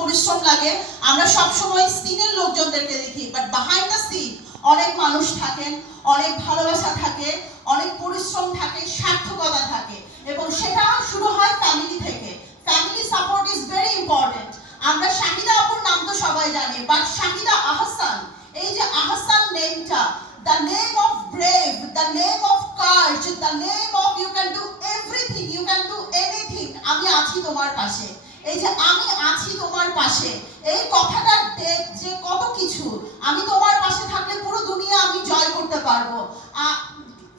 পরিশ্রম লাগে। আমরা সব সময় স্ক্রিনের লোকজনদেরকে দেখি, বাট বিহাইন্ড দ্য সিন অনেক মানুষ থাকেন, অনেক ভালোবাসা থাকে, অনেক পরিশ্রম থাকে, সার্থকতা থাকে, এবং সেটা শুরু হয় ফ্যামিলি থেকে। Family support is very important. আমরা শাহিদা আপুর নাম তো সবাই জানি, বাট শাহিদা আহসান, এই যে আহসান নেমটা, the name of brave, the name of courage, the name of you can do everything, you can do anything, আমি আছি তোমার পাশে। এই যে আমি আছি তোমার পাশে, এই কথাটার ডেপ যে কত কিছু, আমি তোমার পাশে থাকলে পুরো দুনিয়া আমি জয় করতে পারবো,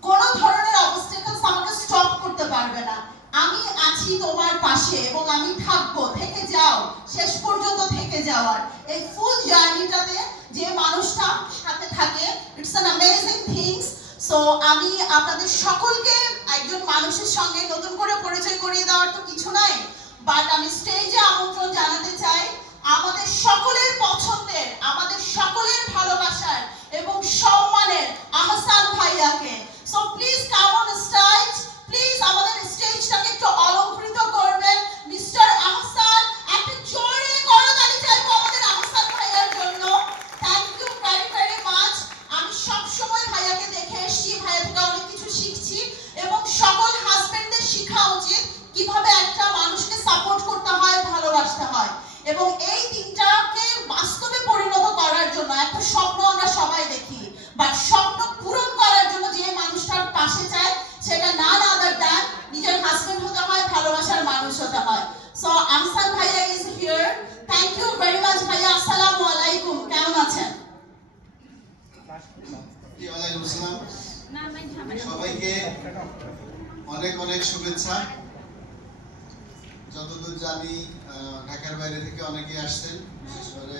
কোনো ধরনের অবস্টাকেলস আমাকে স্টপ করতে পারবে না। আমি আছি তোমার পাশে এবং আমি থাকবো, থেকে যাও, শেষ পর্যন্ত থেকে যাওয়ার এই ফুল জার্নিটাতে যে মানুষটা সাথে থাকে, it's an amazing things. So আমি আপনাদের সকলকে একজন মানুষের সঙ্গে নতুন করে পরিচয় করিয়ে দেওয়ার তো কিছু নাই, বাট আমি স্টেজে আমন্ত্রণ জানাতে চাই আমাদের সকলের পছন্দের, আমাদের সকলের ভালোবাসার এবং সম্মানের আহসান ভাইয়াকে। So please come on stage, please আমাদের স্টেজটাকে একটু অলংকৃত করবেন। মিস্টার আহসান, একটা জোরে করতালি চাইবো আমাদের আহসান ভাইয়ার জন্য। Thank you very very much. আমি সব সময় ভাইয়াকে দেখে এসেছি, ভাইয়া থেকে অনেক কিছু শিখছি, এবং সকল হাজবেন্ডদের শেখা উচিত কিভাবে একটা মানুষকে সাপোর্ট করতে হয়, ভালোবাসতে হয়, এবং এই তিনটাকে বাস্তবে পরিণত করার জন্য একটা স্বপ্ন আমরা সবাই দেখি, বাট স্বপ্ন পূরণ করার জন্য যে মানুষটার পাশে চায় সেটা নান আদার দ্যান নিজের হাজবেন্ড হতে হয়, ভালোবাসার মানুষ হতে হয়। সো আহসান ভাইয়া is here. Thank you very much ভাইয়া। আসসালামু আলাইকুম, কেমন আছেন? ওয়ালাইকুম আসসালাম। সবাইকে অনেক অনেক শুভেচ্ছা। যতদূর জানি ঢাকার বাইরে থেকে অনেকে আসছেন, বিশেষ করে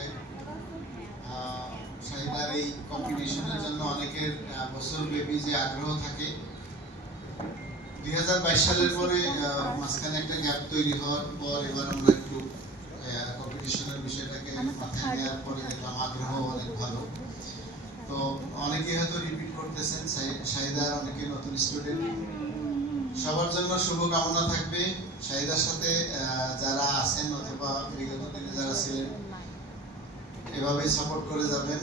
শাহিদার এই কম্পিটিশনের জন্য অনেকের বছর ব্যাপী যে আগ্রহ থাকে। 2022 সালের পরে মাঝখানে একটা গ্যাপ তৈরি হওয়ার পর এবার আমরা একটু কম্পিটিশনের বিষয়টাকে মাথায় নেওয়ার পরে দেখলাম আগ্রহ অনেক ভালো। তো অনেকে হয়তো রিপিট করতেছেন, শাহিদার অনেকে নতুন স্টুডেন্ট, সবার জন্য শুভকামনা থাকবে। শাহিদার সাথে যারা আছেন অথবা বিগত দিনে যারা ছিলেন, এভাবেই সাপোর্ট করে যাবেন।